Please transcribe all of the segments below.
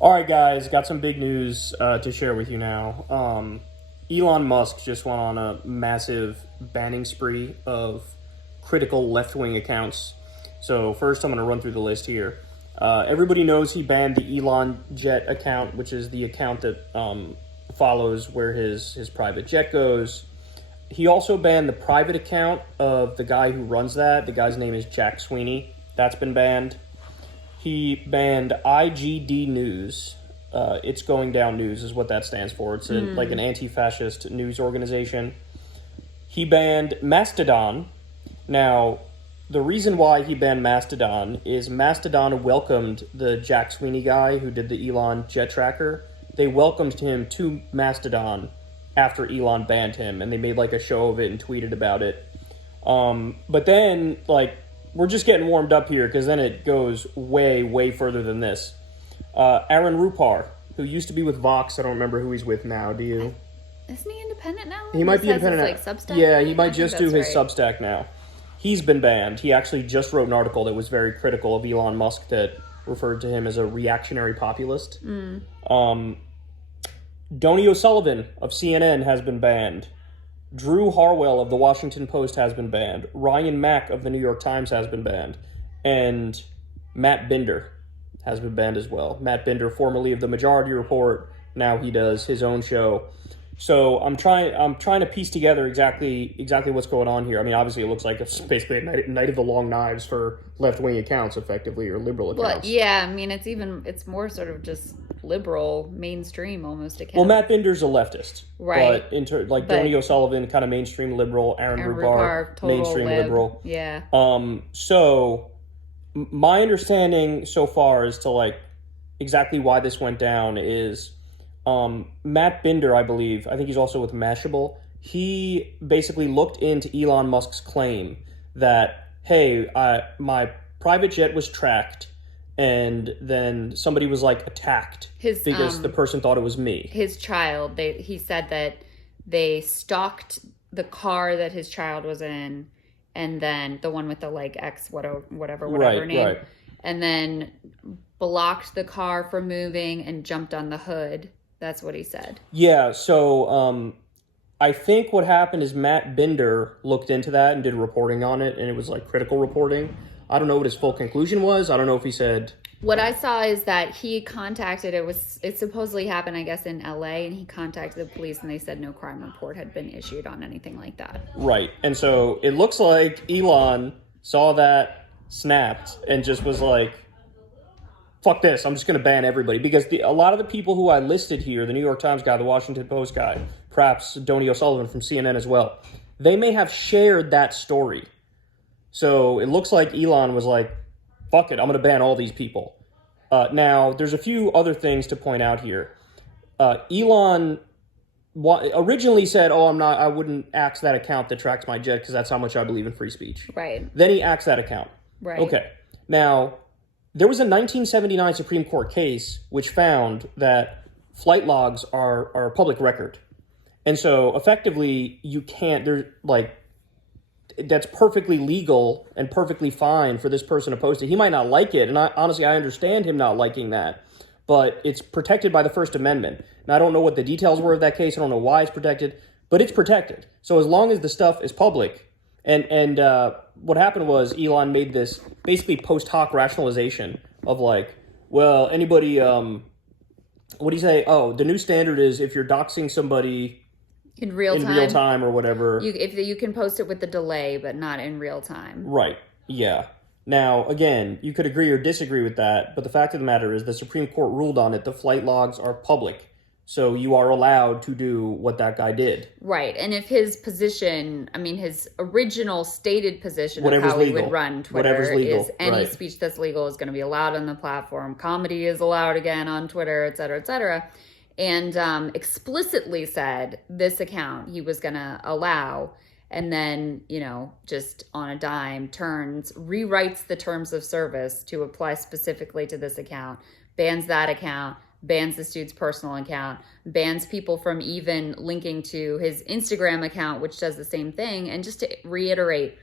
All right, guys, got some big news to share with you now. Elon Musk just went on a massive banning spree of critical left wing accounts. So, first, I'm going to run through the list here. Everybody knows he banned the Elon Jet account, which is the account that follows where his private jet goes. He also banned the private account of the guy who runs that. The guy's name is Jack Sweeney. That's been banned. He banned IGD News. It's Going Down News is what that stands for. It's like an anti-fascist news organization. He banned Mastodon. Now, the reason why he banned Mastodon is Mastodon welcomed the Jack Sweeney guy who did the Elon jet tracker. They welcomed him to Mastodon after Elon banned him, and they made like a show of it and tweeted about it. But then, we're just getting warmed up here because then it goes way, way further than this. Aaron Rupar, who used to be with Vox, I don't remember who he's with now. Do you? Isn't he independent now? He might be independent his, now. Substack Yeah, now? he might just do his Substack now. He's been banned. He actually just wrote an article that was very critical of Elon Musk that referred to him as a reactionary populist. Donny O'Sullivan of CNN has been banned. Drew Harwell of the Washington Post has been banned. Ryan Mack of the New York Times has been banned. And Matt Binder has been banned as well. Matt Binder, formerly of the Majority Report, now he does his own show. So I'm trying to piece together exactly what's going on here. I mean, obviously it looks like it's basically a night of the long knives for left-wing accounts, effectively, or liberal accounts. Well, yeah, I mean, it's more sort of just liberal, mainstream almost account. Well, Matt Binder's a leftist. Right. But Donny O'Sullivan, kind of mainstream liberal. Aaron Rupar, mainstream lib. liberal. Yeah. So my understanding so far as to exactly why this went down is Matt Binder, I think he's also with Mashable. He basically looked into Elon Musk's claim that, hey, my private jet was tracked and then somebody was attacked because the person thought it was me. His child, he said that they stalked the car that his child was in, and then the one with the X whatever name, right. and then blocked the car from moving and jumped on the hood. That's what he said. Yeah, so I think what happened is Matt Binder looked into that and did reporting on it, and it was critical reporting. I don't know what his full conclusion was. I don't know if he said... What I saw is that he contacted, it supposedly happened, I guess, in LA, and he contacted the police and they said no crime report had been issued on anything like that. Right. And so it looks like Elon saw that, snapped, and just was like, fuck this, I'm just going to ban everybody. Because a lot of the people who I listed here, the New York Times guy, the Washington Post guy, perhaps Donny O'Sullivan from CNN as well, they may have shared that story. So it looks like Elon was like, fuck it, I'm going to ban all these people. Now, there's a few other things to point out here. Elon originally said, I wouldn't axe that account that tracks my jet because that's how much I believe in free speech. Right. Then he axed that account. Right. Okay. Now, there was a 1979 Supreme Court case which found that flight logs are public record. And so effectively you can't, that's perfectly legal and perfectly fine for this person to post it. He might not like it, and honestly, I understand him not liking that, but it's protected by the First Amendment. Now, I don't know what the details were of that case. I don't know why it's protected, but it's protected. So as long as the stuff is public, and what happened was Elon made this basically post hoc rationalization of anybody, what do you say? Oh, the new standard is if you're doxing somebody in real time or whatever. If you can post it with the delay, but not in real time. Right. Yeah. Now, again, you could agree or disagree with that, but the fact of the matter is the Supreme Court ruled on it. The flight logs are public. So you are allowed to do what that guy did. Right. And if his position, his original stated position Whatever's of how he legal. would run Twitter is any right. speech that's legal is going to be allowed on the platform. Comedy is allowed again on Twitter, et cetera, et cetera. And explicitly said this account he was going to allow, and then, just on a dime, rewrites the terms of service to apply specifically to this account, bans that account, bans this dude's personal account, bans people from even linking to his Instagram account, which does the same thing. And just to reiterate,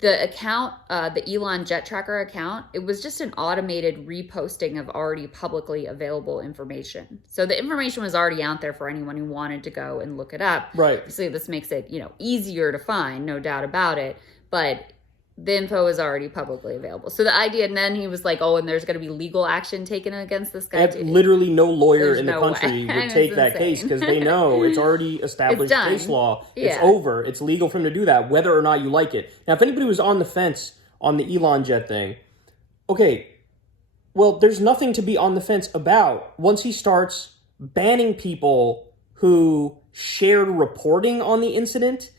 The account, the Elon Jet Tracker account, it was just an automated reposting of already publicly available information. So the information was already out there for anyone who wanted to go and look it up. Right. Obviously, this makes it, easier to find, no doubt about it. But the info is already publicly available. So the idea, and then he was like, oh, and there's going to be legal action taken against this guy. Literally no lawyer There's in the no country way. would take that Insane. case because they know it's already established It's done. case law. It's Yeah. over. It's legal for him to do that, whether or not you like it. Now, if anybody was on the fence on the Elon jet thing, okay, well, there's nothing to be on the fence about once he starts banning people who shared reporting on the incident.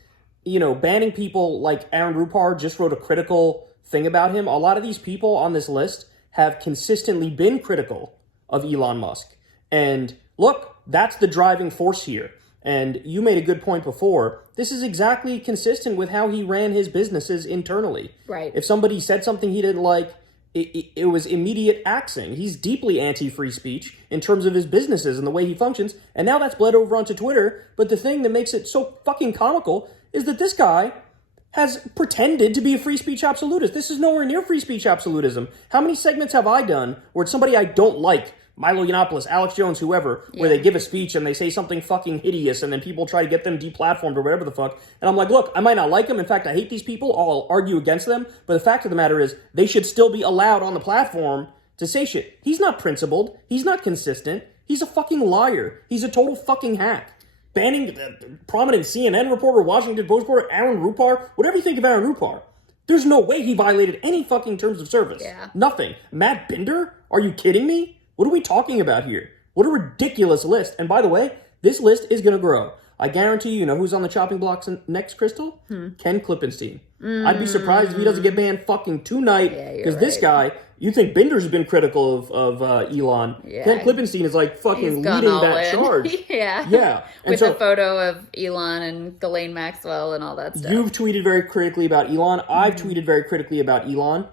Banning people like Aaron Rupar just wrote a critical thing about him. A lot of these people on this list have consistently been critical of Elon Musk. And look, that's the driving force here. And you made a good point before. This is exactly consistent with how he ran his businesses internally. Right. If somebody said something he didn't like, it was immediate axing. He's deeply anti-free speech in terms of his businesses and the way he functions. And now that's bled over onto Twitter. But the thing that makes it so fucking comical is that this guy has pretended to be a free speech absolutist. This is nowhere near free speech absolutism. How many segments have I done where it's somebody I don't like, Milo Yiannopoulos, Alex Jones, whoever, where they give a speech and they say something fucking hideous and then people try to get them deplatformed or whatever the fuck. And I'm like, look, I might not like them. In fact, I hate these people. I'll argue against them. But the fact of the matter is they should still be allowed on the platform to say shit. He's not principled. He's not consistent. He's a fucking liar. He's a total fucking hack. Banning the prominent CNN reporter, Washington Post reporter, Aaron Rupar, whatever you think of Aaron Rupar, there's no way he violated any fucking terms of service. Yeah. Nothing. Matt Binder? Are you kidding me? What are we talking about here? What a ridiculous list. And by the way, this list is going to grow. I guarantee you know who's on the chopping blocks next, Crystal? Ken Klippenstein. I'd be surprised if he doesn't get banned fucking tonight because this guy, you think Binder's been critical of Elon. Yeah. Ken Klippenstein is like fucking leading that charge. Yeah. Yeah. And With so, a photo of Elon and Ghislaine Maxwell and all that stuff. You've tweeted very critically about Elon. I've tweeted very critically about Elon.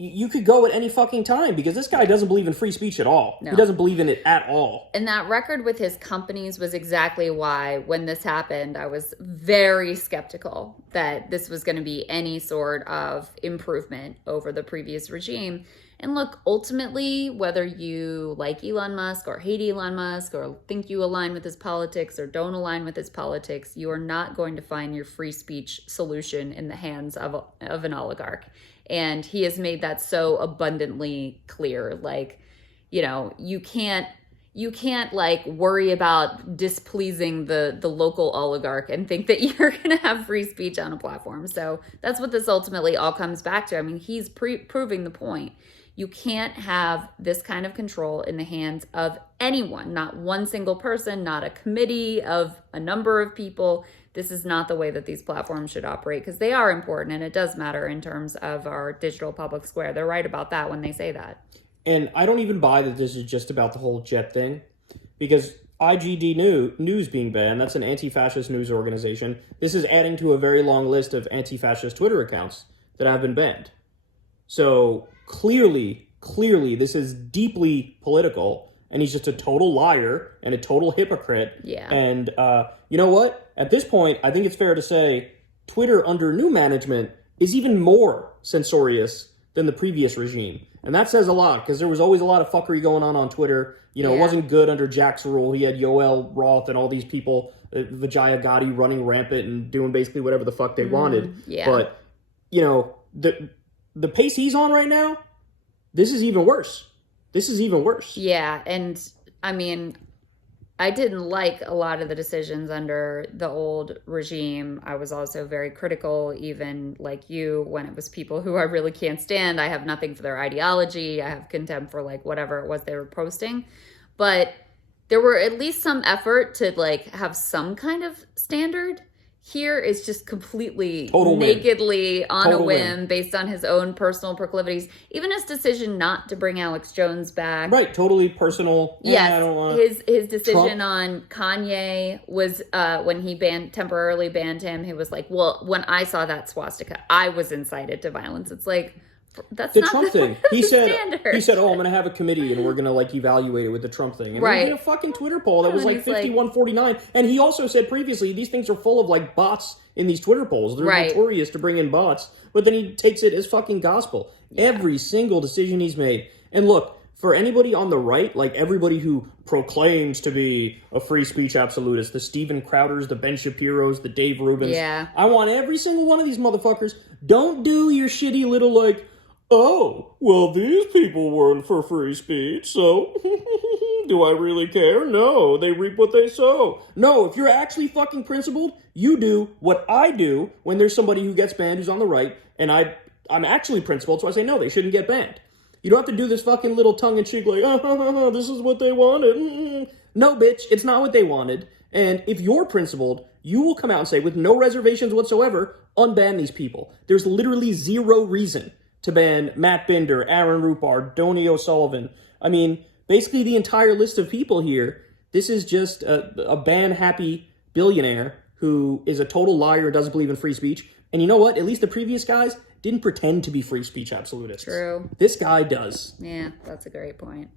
You could go at any fucking time because this guy doesn't believe in free speech at all. No. He doesn't believe in it at all. And that record with his companies was exactly why, when this happened, I was very skeptical that this was going to be any sort of improvement over the previous regime. And look, ultimately, whether you like Elon Musk or hate Elon Musk or think you align with his politics or don't align with his politics, you are not going to find your free speech solution in the hands of an oligarch. And he has made that so abundantly clear. Like, you can't like worry about displeasing the local oligarch and think that you're going to have free speech on a platform. So that's what this ultimately all comes back to. I mean, he's proving the point. You can't have this kind of control in the hands of anyone, not one single person, not a committee of a number of people. This is not the way that these platforms should operate because they are important and it does matter in terms of our digital public square. They're right about that when they say that. And I don't even buy that this is just about the whole jet thing because IGD News being banned, that's an anti-fascist news organization. This is adding to a very long list of anti-fascist Twitter accounts that have been banned. So clearly, this is deeply political. And he's just a total liar and a total hypocrite. Yeah. And you know what? At this point, I think it's fair to say Twitter under new management is even more censorious than the previous regime. And that says a lot because there was always a lot of fuckery going on Twitter. It wasn't good under Jack's rule. He had Yoel Roth and all these people, Vijaya Gotti running rampant and doing basically whatever the fuck they wanted. Yeah. But, the pace he's on right now, this is even worse. This is even worse. Yeah, and I mean, I didn't like a lot of the decisions under the old regime. I was also very critical, even like you, when it was people who I really can't stand. I have nothing for their ideology. I have contempt for like whatever it was they were posting. But there were at least some effort to like have some kind of standard. Here is just completely nakedly on a whim based on his own personal proclivities. Even his decision not to bring Alex Jones back. Right, totally personal. Yes, his decision on Kanye was when he temporarily banned him. He was like, well, when I saw that swastika, I was incited to violence. It's like, That's the not Trump thing. He standard. said, "Oh, I'm going to have a committee and we're going to like evaluate it with the Trump thing." And Right. he did a fucking Twitter poll that was And like he's like- 51-49. And he also said previously these things are full of like bots in these Twitter polls. They're Right. notorious to bring in bots, but then he takes it as fucking gospel. Every single decision he's made. And look, for anybody on the right, like everybody who proclaims to be a free speech absolutist, the Steven Crowders, the Ben Shapiros, the Dave Rubins, Yeah. I want every single one of these motherfuckers, don't do your shitty little like, oh, well, these people weren't for free speech, so do I really care? No, they reap what they sow. No, if you're actually fucking principled, you do what I do when there's somebody who gets banned who's on the right, and I'm actually principled, so I say, no, they shouldn't get banned. You don't have to do this fucking little tongue-in-cheek like, this is what they wanted. No, bitch, it's not what they wanted. And if you're principled, you will come out and say, with no reservations whatsoever, unban these people. There's literally zero reason to ban Matt Binder, Aaron Rupar, Donny O'Sullivan. I mean, basically the entire list of people here. This is just a ban-happy billionaire who is a total liar and doesn't believe in free speech. And you know what? At least the previous guys didn't pretend to be free speech absolutists. True. This guy does. Yeah, that's a great point.